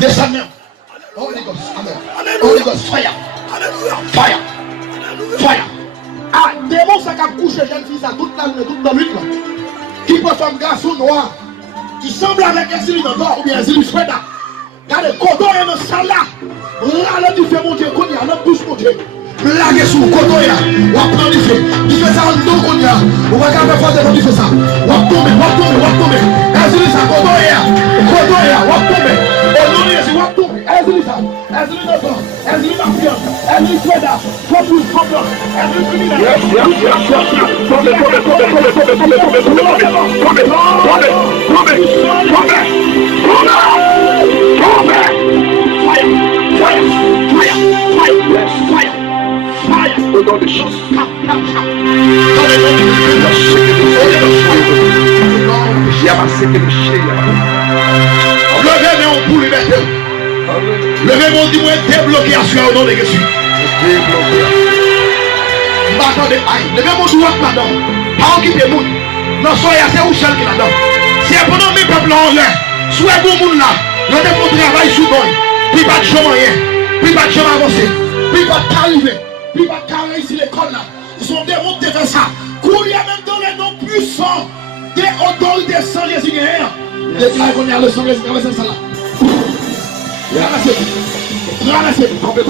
Descend. Holy Ghost, amen. Holy Ghost, fire. Fire. Fire. Ah, démon, ça qui couche jeune fille, ça toute la journée, toute la nuit là. Qui peut faire un garçon noir, qui semble avec un Zélie d'or ou bien un Zélie Sweda. Regardez, quand on est dans ça là, là, tu fais mon Dieu, qu'on y a, notre bouche, mon Dieu. Là, il sous le côté, on va prendre du feu. Tu fais ça en dos, qu'on y a. On va garder fois de tu fais ça. On va tomber, on va tomber, on va tomber. Un Zélie, ça, côté, on va tomber. On va tomber. Ezeli ça, Ezeli d'or, Ezeli d'ambiance, Ezeli Sweda, Fabulous, Ezeli criminel. Levez mon pour liberté. Levez mon dit-moi débloqué à soi au nom de Jésus. Levez mon doigt là-dedans. Pas occuper le monde. Non, soyez assez ou seul qui là-dedans. Si pendant mes peuples en l'air, soit bon monde là, nous avons mon travail sous bon. Puis pas de chemin rien. Puis pas de chemin avancé. Puis pas de arriver. Puis pas de carré ici l'école là. Ils sont des mondes de faire ça. Qu'il y a même dans les noms puissants des autorités sans les ignorants. Déclare qu'on y a le sang, les ignorants, c'est ça là. Ramassez, tombez,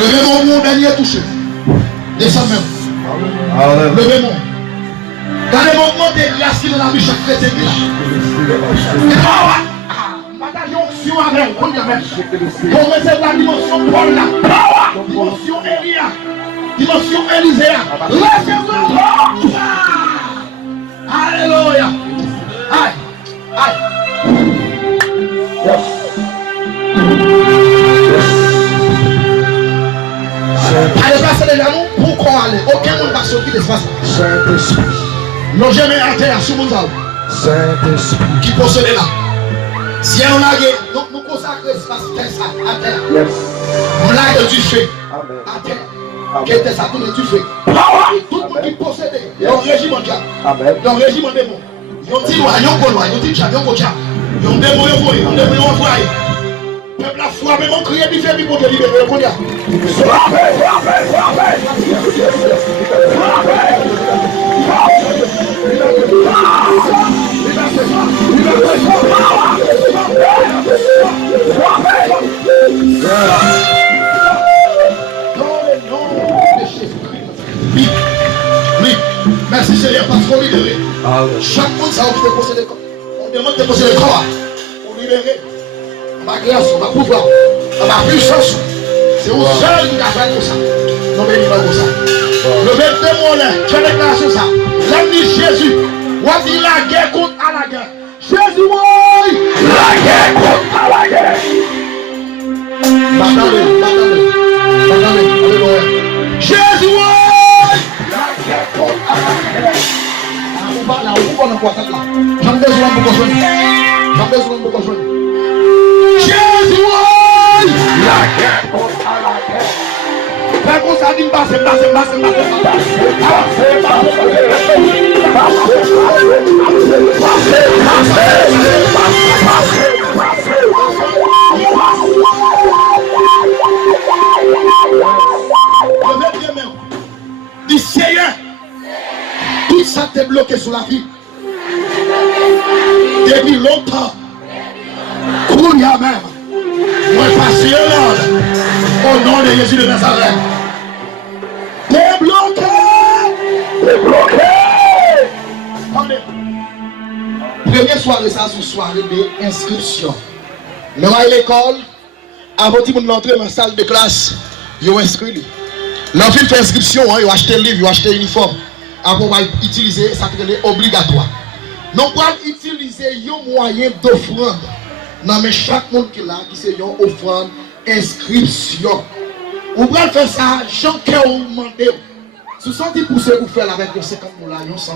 levez mon monde, dernier touché. Descends même. Levez mon. Gardez mon monde de grâce dans la vie chaque chrétien qui là. Dimension avec, on y a même. Pour recevoir la dimension Paul là. Dimension Elia. Dimension Élisée. Recevez-la. Alléluia. Aïe. Aïe. Allez, placez les genoux, pourquoi aller? Aucun monde va sortir de l'espace. Saint-Esprit. Nous jamais à terre, sous mon âme. Saint-Esprit. Qui possède là. Si on a gagné, donc nous consacrons l'espace à terre. Yes. On l'a du feu. À terre. Qui était ça, tout le du feu. Et tout le monde qui possède, dans le régime mondial. Dans le régime démon. Ils ont dit, ils ont dit, ils ont dit, ils ont démon, ils ont démon, peuple la foi, même on crie, il fait du bon Dieu libérer le Konya. Oui, merci Seigneur, parce qu'on libère. Chaque monde, ça a posséder le corps. On demande de posséder le corps pour libérer. Ma grâce, ma pouvoir, ma puissance, c'est au seul qui a fait tout ça. Non, mais il va comme ça. Le 22 mois là, tu as déclaré ça. L'homme dit Jésus, on dit la guerre contre à la guerre. Jésus, oui! La guerre contre la guerre. Madame, alléluia. Jésus, oui! La guerre contre la guerre. On va quoi ça là? J'en ai besoin pour construire. J'en ai besoin pour construire. Jésus, la guerre contre la guerre. Fais comme ça, dis-moi, c'est dis Seigneur, tout ça t'est bloqué sur la vie. Depuis longtemps. Kounia même. Moi, passer au nom de Jésus de Nazareth. Débloqué. Débloqué. Première soirée, ça, c'est une soirée d'inscription. Nous à l'école, avant de l'entrée dans la salle de classe, ils ont inscrit. L'enfant fait inscription, ils ont acheté le livre, ils ont acheté l'uniforme. Après, on va utiliser, ça c'est obligatoire. Nous allons utiliser un moyen d'offrande. Non, mais chaque monde qui est là, qui c'est une offrande, inscription. On va faire ça, Jean qui a demandé. 70% vous faire avec 50 $, 100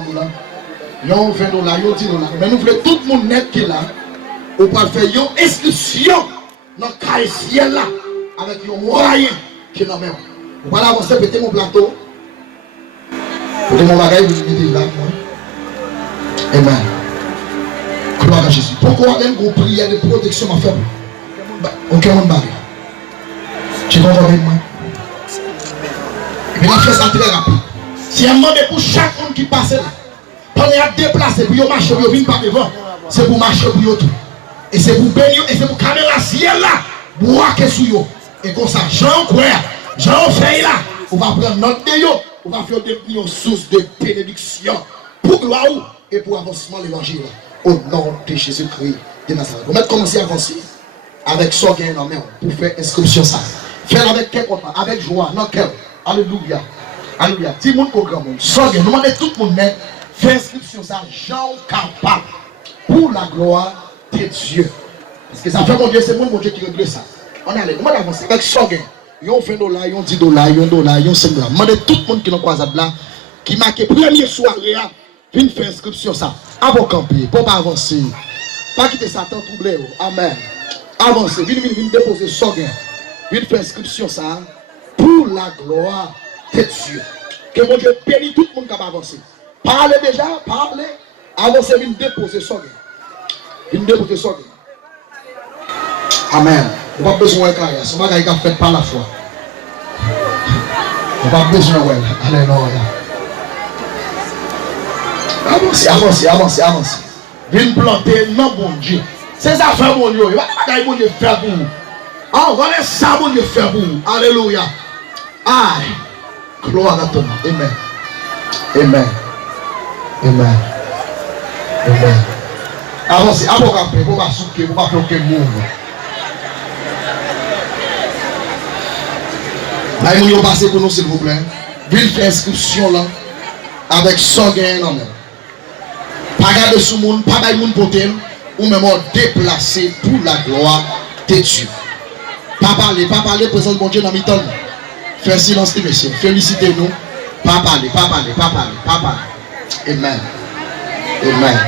$, 20 $, 10 $. Mais nous voulons tout le monde net qui est là. On va faire une inscription dans le ciel là, avec un moyen qui est dans le même. On va avancer, péter mon plateau. Péter mon bagage, vous mettez là. Amen. Gloire à Jésus. Pourquoi même qu'on prière de protection ma faible? Ok, on va. Tu comprends avec moi? Et puis on fait ça très rapide. Si on demande pour chaque monde qui passe là, quand il y a déplacé, pour marcher, pour venir par devant, c'est pour marcher pour tout. Et c'est pour bénir, et c'est pour caméra ciel là, pour voir que sur eux. Et comme ça, Jean croit, Jean fait là, on va prendre notre de eux, on va faire devenir une source de bénédiction pour gloire et pour avancement de l'évangile. Au nom de Jésus-Christ de Nazareth. On va commencer à avancer avec ça en main pour faire inscription ça. Faire avec quel content, avec joie, non quel. Alléluia. Alléluia. Tout le monde programme. Ça nous demandons tout le monde faire inscription ça, Jean capable pour la gloire de Dieu. Parce que ça fait mon Dieu, c'est mon Dieu qui règle ça. On allait, on va avancer avec ça. Ils ont $20, ils ont $10, ils ont $, ils ont $5. Demandez tout le monde qui est dans croisade là, qui marque première soirée, viens faire inscription ça. Avant camper, pour pas avancer. Pas quitter Satan troublé. Amen. Avancez, viens déposer ça. Viens faire inscription ça pour la gloire de Dieu. Que mon Dieu bénisse tout le monde qui va avancer. Parlez déjà, parlez. Avancez, viens déposer ça. Viens déposer ça. Amen. On n'a pas besoin de carrière. Ce bagage est fait par la foi. On n'a pas besoin de alléluia. Avancez, avancez, avancez, avancez. Viens planter non bon Dieu. C'est ça faire mon Dieu. Il va pas bon Dieu faire pour vous. On va laisser ça bon Dieu faire pour vous. Alléluia. Aïe. Gloire à ton nom. Amen. Amen. Amen. Amen. Avancez, avancez, vous ne pas souffrir, vous ne pas faire aucun mouvement. Là, il faut passer pour nous, s'il vous plaît. Viens faire inscription là, avec son gain en même. Pas garder sous le monde, pas bailler le monde pour tel, ou même déplacer pour la gloire de Dieu. Pas parler, présent bon Dieu dans le temps. Faire silence, messieurs. Félicitez-nous. Pas parler, pas parler, pas parler, pas parler. Amen. Amen.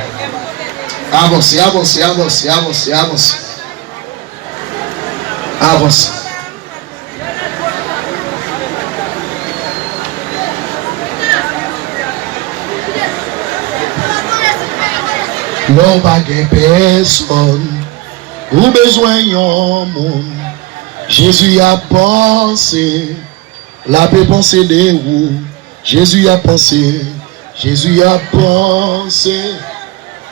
Avancez, avancez, avancez, avancez, avancez. Avancez. Non pas de personne, ou besoin d'un monde. Jésus a pensé, la paix pensée de vous. Jésus a pensé, Jésus a pensé,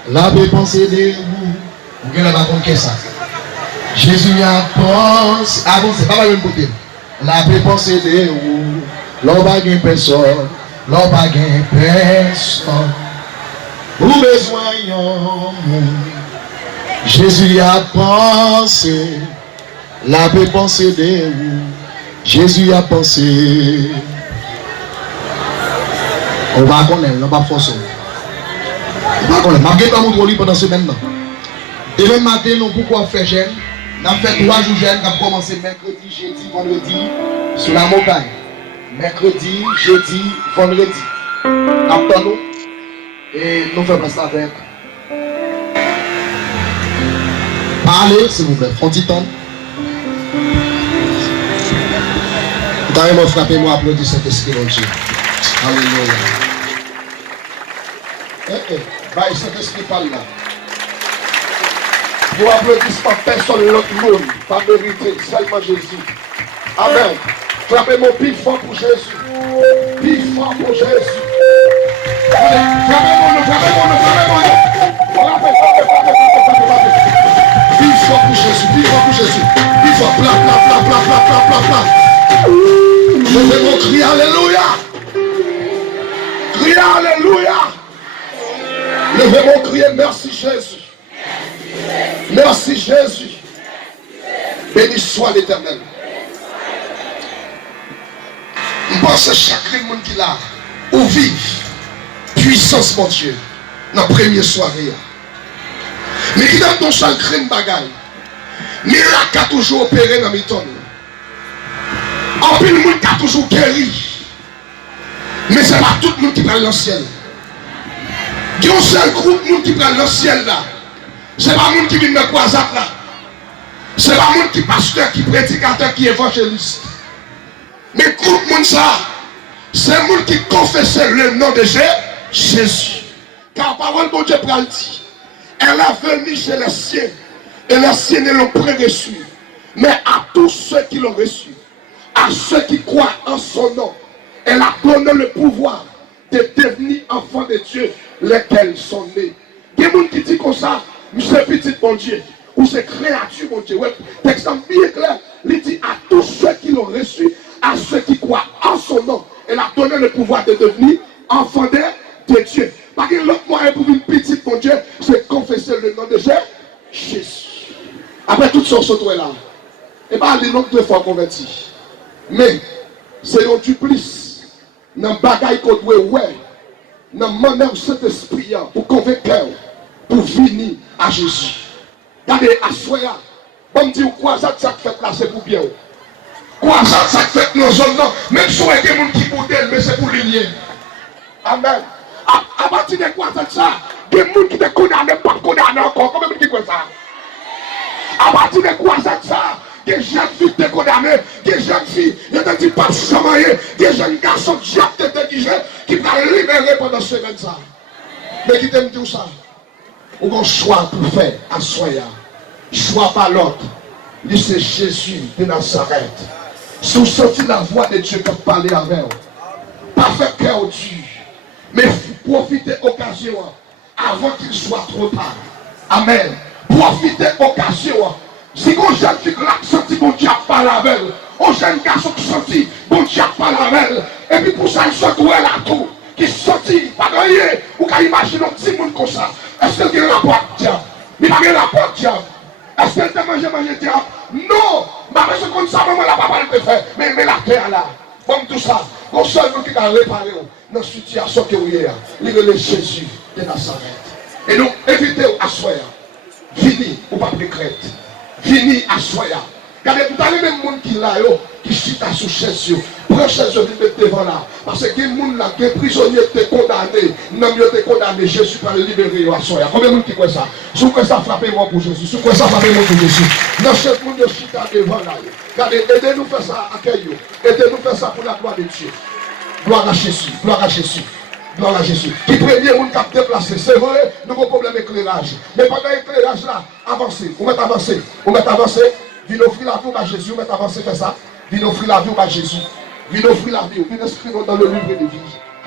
la paix pensée de vous. Vous ne pas compter ça. Jésus a pensé, ah bon, c'est pas la même côté. La paix pensée de vous. L'on pas de personne, l'on pas de personne. Ou besoin d'un monde. Jésus a pensé, la paix pensée de vous. Jésus a pensé. On va connaître, on va forcer. On va connaître. Je ne vais pas vous dire pendant ce semaine. Demain matin, nous pourquoi faire jeûne. Nous avons fait 3 jours jeûne qui ont commencé mercredi, jeudi, vendredi sur la montagne. Mercredi, jeudi, vendredi. Nous et nous faisons ça avec. Parlez, s'il vous plaît, font petit temps. Carrément, frappez-moi, applaudissez cet esprit de Dieu. Alléluia. Bye, cet esprit parle là. Vous applaudissez pas personne l'autre monde, pas mérité, seulement Jésus. Amen. Frappez-moi plus fort pour Jésus. Plus fort pour Jésus. Frappez-moi. Plus fort pour Jésus, plus fort pour Jésus. Plus fort, plat. Je vais vous crier Alléluia. Crier Alléluia. Levez-moi, crier merci Jésus. Merci Jésus. Béni soit l'Éternel. Je pense que chaque monde qui l'a, ou vive, puissance mon Dieu, dans la première soirée. Mais qui dans ton chagrin de bagaille, miracle a toujours opéré dans mes tonnes. En plus, le monde a toujours guéri. Mais ce n'est pas tout le monde qui prend le ciel. Il y a un seul groupe de monde qui prend le ciel là. Ce n'est pas le monde qui vient de croisade là. Ce n'est pas le monde qui est pasteur, qui est prédicateur, qui est évangéliste. Mais groupe monde ça, c'est le monde qui confesse le nom de Jésus. Car la parole de Dieu prend le dit. Elle a venu chez les siens. Et les siens ne l'ont pas reçu. Mais à tous ceux qui l'ont reçu, à ceux qui croient en son nom, elle a donné le pouvoir de devenir enfants de Dieu, lesquels sont nés. Il y a des gens qui disent comme ça, c'est petit mon Dieu, ou c'est créature mon Dieu. Texte bien clair, il dit à tous ceux qui l'ont reçu, à ceux qui croient en son nom, elle a donné le pouvoir de devenir enfants de Dieu. Parce que l'autre moyen pour une petite mon Dieu, c'est confesser le nom de Jésus. Après tout ça, on là. Et pas les noms deux fois convertis. Mais c'est un duplice. Dans le bagaille qu'on doit ouais. Dans le manière de cet esprit pour convaincre, pour venir à Jésus. Regardez, à Soya. On me dit, quoi ça fait là, c'est pour bien. Quoi ça fait dans zone là. Même si on a des gens qui modèlent, mais c'est pour l'igner. Amen. À partir de quoi ça, des gens qui te condamnent, pas condamnés encore. Combien de gens qui font ça? À partir de quoi ça, des jeunes filles te condamnées, des jeunes filles, ils te disent pas chamailler, des jeunes garçons qui te disent qui vont libérer pendant ce semaine ça. Mais qui t'aime tout ça? Ou un choix pour faire à Soya. Choix par l'autre. Lui c'est Jésus de Nazareth. Si vous sentez la voix de Dieu pour parler avec vous, pas faire cœur dur, mais profitez de l'occasion avant qu'il soit trop tard. Amen. Profitez de l'occasion. Si vous jeune qui senti bon Dieu parler avec elle, aux jeunes garçons qui senti bon Dieu parler avec elle, et puis pour ça ils sont doués là tout, qui senti pas gagné, ou qu'à imaginer un petit monde comme ça. Est-ce qu'elle a la porte diable? Il n'a pas la porte diable. Est-ce qu'elle t'a mangé diable? Non! Mais c'est comme ça, maman la papa le fait, mais la terre là, comme tout ça, on seul nous qui a réparé dans la situation que vous avez, il est Jésus de Nazareth. Et donc, évitez à soya. Fini ou pas de crête. Fini à soya. Regardez, vous avez même monde qui là, qui chute sous chaise. Prends chaise, je vais mettre devant là. Parce que les gens là, les prisonniers étaient condamnés. Non, ils étaient condamnés. Jésus va les libérer à soya. Combien de monde qui croit ça? Si vous croyez ça, frappez-moi pour Jésus. Si vous croyez ça, frappez-moi pour Jésus. Non, chaque monde de chute devant là. Regardez, aidez-nous faire ça à Kayo. Aidez-nous faire ça pour la gloire de Dieu. Gloire à Jésus. Gloire à Jésus. Gloire à Jésus. Qui premier monde qui a déplacé, c'est vrai, nous avons un problème d'éclairage. Mais pendant l'éclairage là, avancez. Vous mettez avancé. Vous mettez avancé. Viens offrir la vie à Jésus. Vous mettez avancé, fait ça. Viens offrir la vie à Jésus. Viens offrir la vie. Viens inscrire dans le livre de vie.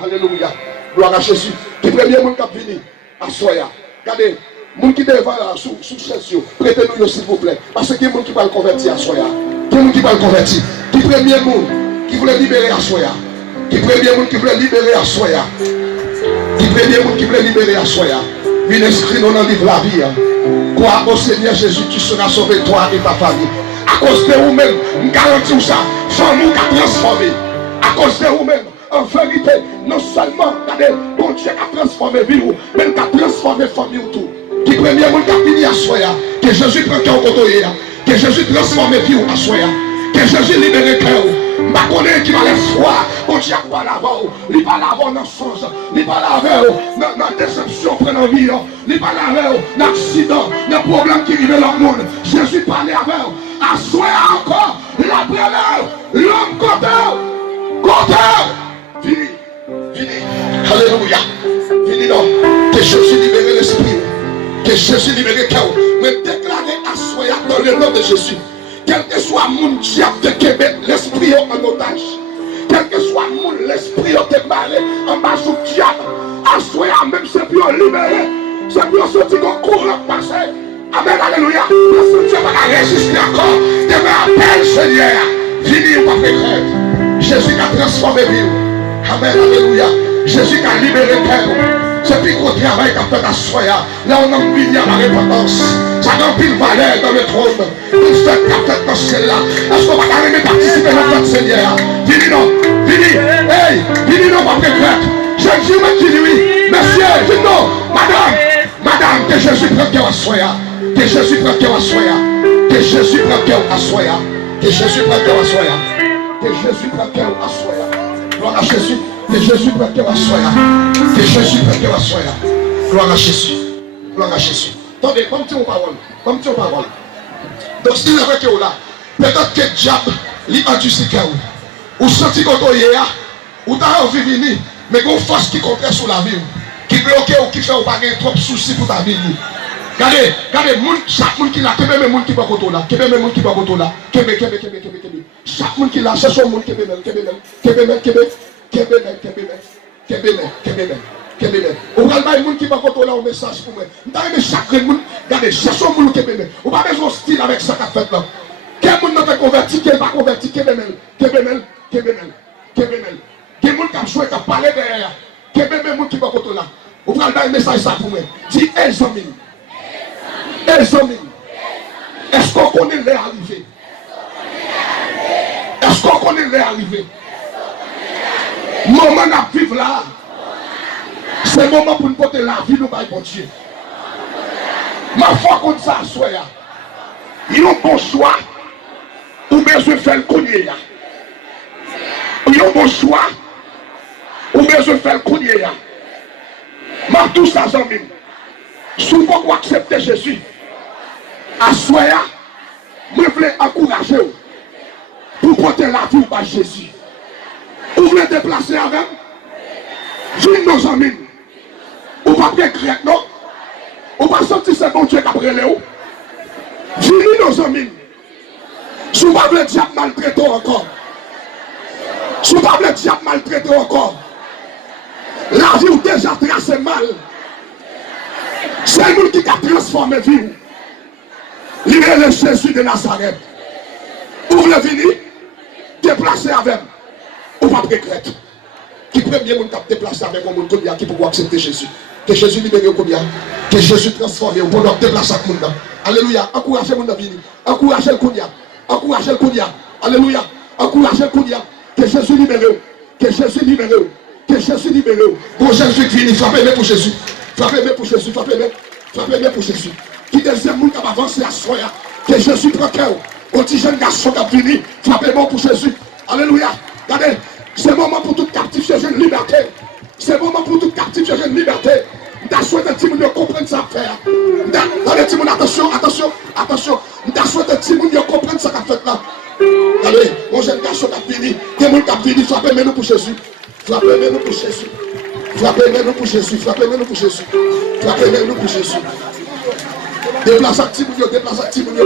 Alléluia. Gloire à Jésus. Qui premier monde qui a venu à Soya. Regardez, les gens qui devant là, sous chaise, prêtez-nous s'il vous plaît. Parce que il y a des gens qui veulent convertir à Soya. Il y a des gens qui veulent convertir. Qui premier monde qui voulait libérer à Soya. Qui premier monde qui voulait libérer à Soya. Qui premier monde qui voulait libérer à Soya. Viens inscrire dans le livre la vie. Crois au Seigneur Jésus, tu seras sauvé, toi et ta famille. À cause de vous-même, je garantis ça, sans nous qui transformé. À cause de vous-même, en vérité, non seulement, regardez, bon Dieu qui a transformé vie, mais qui a transformé famille tout. Qui premier monde qui a fini à Soya, que Jésus prend cœur au côté, que Jésus transforme vie à Soya, que Jésus libère cœur. Je connais qui va l'espoir. Bon Dieu va là-bas. Il va là-bas dans le sens. Il va là-bas dans la déception près de la vie. Il va là-bas dans l'accident, dans le problème qui vivent dans le monde. Jésus parlait avec eux. Assoyez encore. Il a pris l'homme côté. Fini. Alléluia. Fini non. Que Jésus libère l'esprit. Que Jésus libère le cœur. Mais déclarez assoyez dans le nom de Jésus. Quel que soit mon diable de Québec, l'esprit en otage. Quel que soit mon l'esprit de marée en bas sous diable. Assoyez même c'est pour libérer. C'est pour sortir qu'on court passer. Amen, alléluia. Parce que Dieu va résister encore. Demain appelle Seigneur. Fini ou pas fait. Jésus a transformé vie. Amen, alléluia. Jésus a libéré cœur. C'est plus gros travail qu'a fait à soya. Là, on a mis à la repentance. Ça n'a plus de valeur dans le trône. Tout ce qu'a fait dans celle-là. Est-ce qu'on va quand même participer à notre Seigneur? Vini non. Vini. Hey. Vini non, pas de je dis, mais qui lui? Monsieur, dis non. Madame, que Jésus prenne cœur à soya. Que Jésus prenne cœur à soya. Que Jésus prenne cœur à soya. Que Jésus prenne cœur à soya. Que Jésus prenne cœur à soya. Gloire à Jésus. Que Jésus prenne cœur à soya. Que Jésus prenne cœur à soya. Gloire à Jésus. Gloire à Jésus. Attendez, comme tu as parole. Comme tu as parole. Donc, si vous avez là, peut-être que le diable, il a endurci cœur. Ou senti qu'on est ou t'as envie de venir, mais qu'on fasse qui compte sur la vie. Qui bloque ou qui fait ou pas trop de soucis pour ta vie. Regardez, chaque monde qui l'a, qui même monde qui va côté là, qui même monde qui va côté là, chaque monde qui l'a, c'est son monde qui même, on va le monde qui va côté là un message pour moi. D'ailleurs chaque monde, regardez, c'est son monde qui même. On va besoin style avec ça qu'a fait là. Quel monde n'a pas converti, quel pas converti, quel monde qui a joué, qui a parlé derrière. Quel monde qui va côté là. On va le message ça pour moi. Dis, les amis. Les amis, est-ce qu'on connaît les arrivées? Est-ce qu'on connaît les arrivées? Moment à vivre là, c'est le moment pour nous porter la vie, nous va bon Dieu. Ma foi contre ça, soya. Il y a un bon choix, ou bien je fais le cogner. Il y a un bon choix, ou bien je fais le cogner. Ma tout ça, amis. Souvent vous acceptez Jésus. À soya, je voulais encourager pour porter la vie par Jésus. Vous voulez déplacer avec? Venez nos amis. Vous ne pouvez pas grec, non? Vous ne pouvez pas sentir ce bon Dieu qui a pris les hauts. Venez nos amis. Si vous ne pouvez pas maltraiter encore. Si vous ne pouvez pas maltraiter encore. La vie est déjà tracée mal. C'est lui qui a transformé la vie. Il est le Jésus de Nazareth. Vous voulez venir déplacer avec ou pas regretter. Qui premier monde qui a déplacé avec un monde qui peut accepter Jésus. Que Jésus libère combien. Que Jésus transforme ou pour déplacer avec le monde. Alléluia. Encouragez le monde à venir. Encouragez le Kounia. Encouragez le Kounia. Alléluia. Encouragez le Kounia. Que Jésus libère. Que Jésus libère. Que Jésus libère. Pour Jésus qui vient, frappez-le pour Jésus. Frappez-le pour Jésus. Frappez-le pour Jésus. Qui deuxième monde qui va avancer à soi. Que Jésus prend cœur. Au petit jeune garçon qui a fini. Frappez-moi pour Jésus. Alléluia. Regardez. C'est le moment pour tout captif chercher une liberté. C'est le moment pour tout captif chercher une liberté. Nous souhaitons que les gens comprennent ça faire. Attention. Nous souhaitons que les gens comprennent ça qu'a fait là. Allez, mon jeune garçon qui a fini. Des gens qui a fini. Frappez-moi pour Jésus. Frappez-moi pour Jésus. Frappez-moi pour Jésus. Frappez-moi pour Jésus. Frappez-moi pour Jésus. Déplace à Timounio, déplace à Timounio.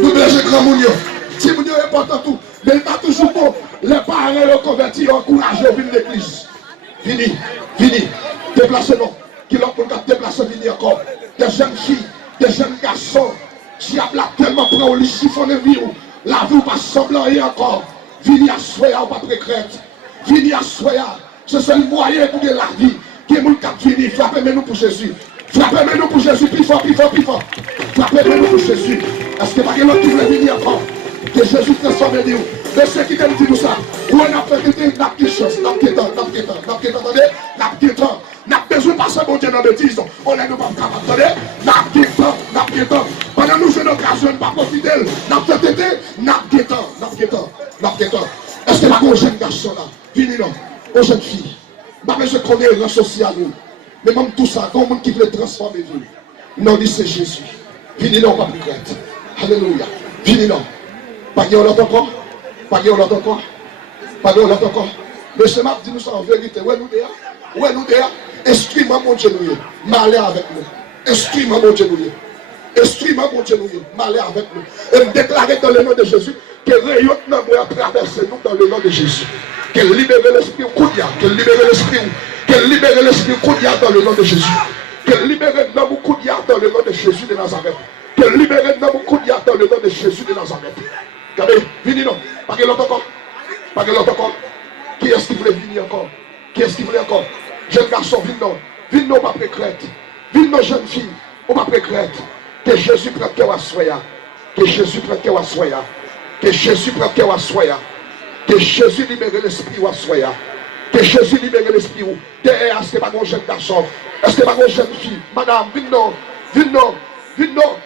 Nous blessons grand Mounio. Timounio est important tout. Mais il pas toujours bon. Les parents ont converti, ont encouragé au venir de l'église. Vini. Déplacez-nous. Qui l'ont pour déplacer, vini encore. Des jeunes filles, des jeunes garçons. Diable a tellement pris au lit, chiffonné vie. La vie pas semblant rien encore. Vini à soya, ou pas précrète. Vini à soya. C'est le moyen pour la vie. Qui est mon cap vini. Frappez-nous pour Jésus. Frappez-nous pour Jésus, plus fort. Frappez-nous pour Jésus. Est-ce que pas que l'autre qui voulait venir encore? Que Jésus transforme nous. Mais ceux qui t'aiment dit ça, où on a fait n'a plus de chance, n'a plus de temps, attendez, n'a plus de temps. N'a besoin de passer mon Dieu dans le bêtise. On est nous pas capables, attendez, n'a plus de temps. Pendant nous jouons l'occasion, pas profiter, n'a plus de temps. Est-ce que la grosse jeune garçon là, venez là, aux jeunes filles, pas besoin de connaître le social, mais même tout ça, dans le monde qui veut transformer vie. Non, c'est Jésus. Venez là, on va plus grette. Alléluia. Venez là. Pas de l'autre encore. Mais ce matin, dit nous ça en vérité. Où est nous déjà? Esprit-moi mon Dieu nous. M'aller avec nous. Esprit-moi mon Dieu nous. M'aller avec nous. Et me déclarer dans le nom de Jésus que rayonnement doit traverser nous dans le nom de Jésus. Qu'elle libère l'esprit Koudia. Qu'elle libère l'esprit Koudia dans le nom de Jésus. Qu'elle libère l'homme Koudia dans le nom de Jésus de Nazareth. Qu'elle libère l'homme Koudia dans le nom de Jésus de Nazareth. Regardez, venez non. Pas que l'autre encore. Qui est-ce qui voulait venir encore? Jeune garçon, venez non. Vine nos pas précrète. Vine nos jeunes filles. On pas précrète. Que Jésus prenne cœur à soya. Que Jésus prenne cœur à soya. Que Jésus prenne cœur à soya. Que Jésus libère l'esprit à soya. Que Jésus libère l'esprit. Est-ce que pas mon jeune garçon? Est-ce que pas mon jeune fille? Madame, vine non. Vine non. Vine non.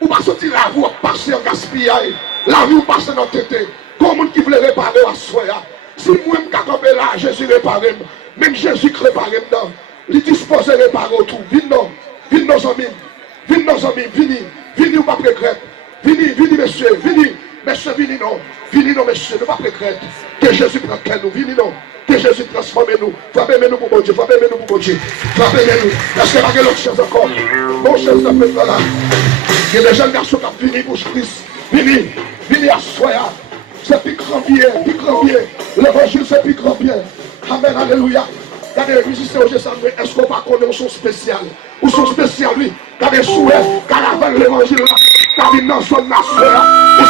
Ou pas sortir la roue, passer en gaspillage. La roue passe dans notre tête. Comme monde qui voulait réparer à soya. Si moi-même je là, Jésus répare. Même Jésus répare. Il dispose de réparer tout. Vine non. Vine nos amis. Vine nos amis. Vini ou pas précrète. Vini monsieur. Monsieur, vini non. Vini non monsieur. Ne pas précrète. Que Jésus prenne nous. Vini non. Que Jésus transforme nous. Frappez-nous pour mon Dieu. Frappez-nous pour mon Dieu. Frappez-nous. Est-ce qu'il y a quelque chose encore? Bon chose de fait là. Il y a des jeunes garçons qui ont fini pour Christ. Vini à soya. C'est plus grand bien. L'évangile c'est plus grand bien. Amen, alléluia. Regardez les musiciens au Jésus, est-ce qu'on va connaître son spécial? Ou son spécial lui? Regardez souhait, caravane l'évangile là. Regardez dans son nation là. Ou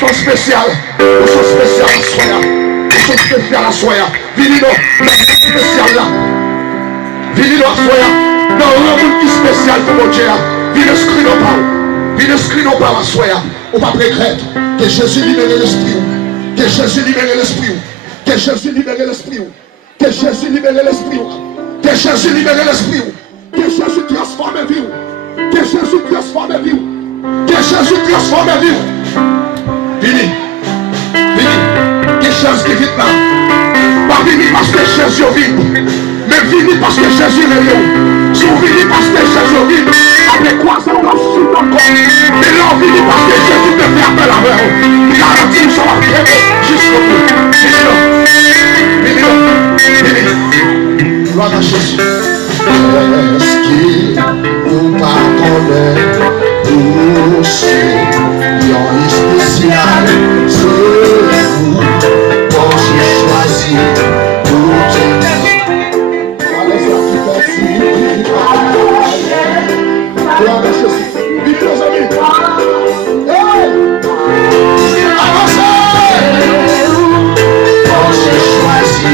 son spécial. Ou son spécial à soya. Ou son spécial à soya. Vini non, spécial là. Vini non à soya. Non, le monde qui spécial pour mon Dieu. Vini inscrit nos pas. Vini inscrit nos pas à soya. On va précrète. Que Jésus libère l'esprit. Que Jésus libère l'esprit. Que Jésus libère l'esprit. Que Jésus libère l'esprit. Que Jésus libère l'esprit. Que Jésus transforme la vie. Que Jésus transforme la vie. Que Jésus transforme la vie. Vini. Que Jésus qui vit là. Pas vini parce que Jésus vit. Mais vini parce que Jésus est là. Si vous venez parce que Jésus vit. Avec quoi ça va sur ton corps. Mais là on vini parce que Jésus te fait appel à vous. Il a dit ça va bien jusqu'au bout. Vini. Gloire à Jésus. Est-ce qu'il vous pardonne pour ceux qui ont spécial? C'est vous, quand j'ai choisi pour Dieu. Gloire à Jésus. Vite nos amis. Quand j'ai choisi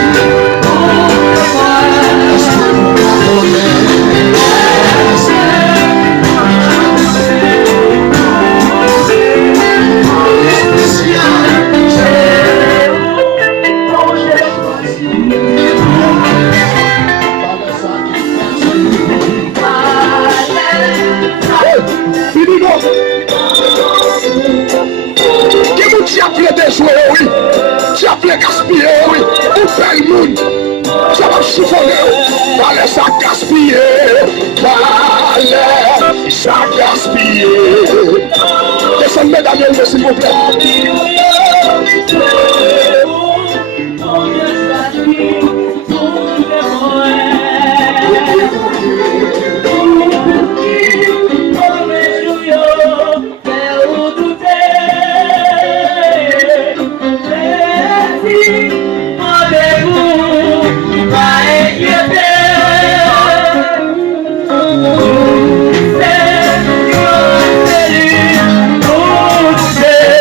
tu as fait des jouets, oui. Tu as fait gaspiller, oui. Ou faire le monde. Ça va chiffonner. Allez, ça gaspiller. Allez, ça gaspiller. Descendez Daniel, s'il vous plaît.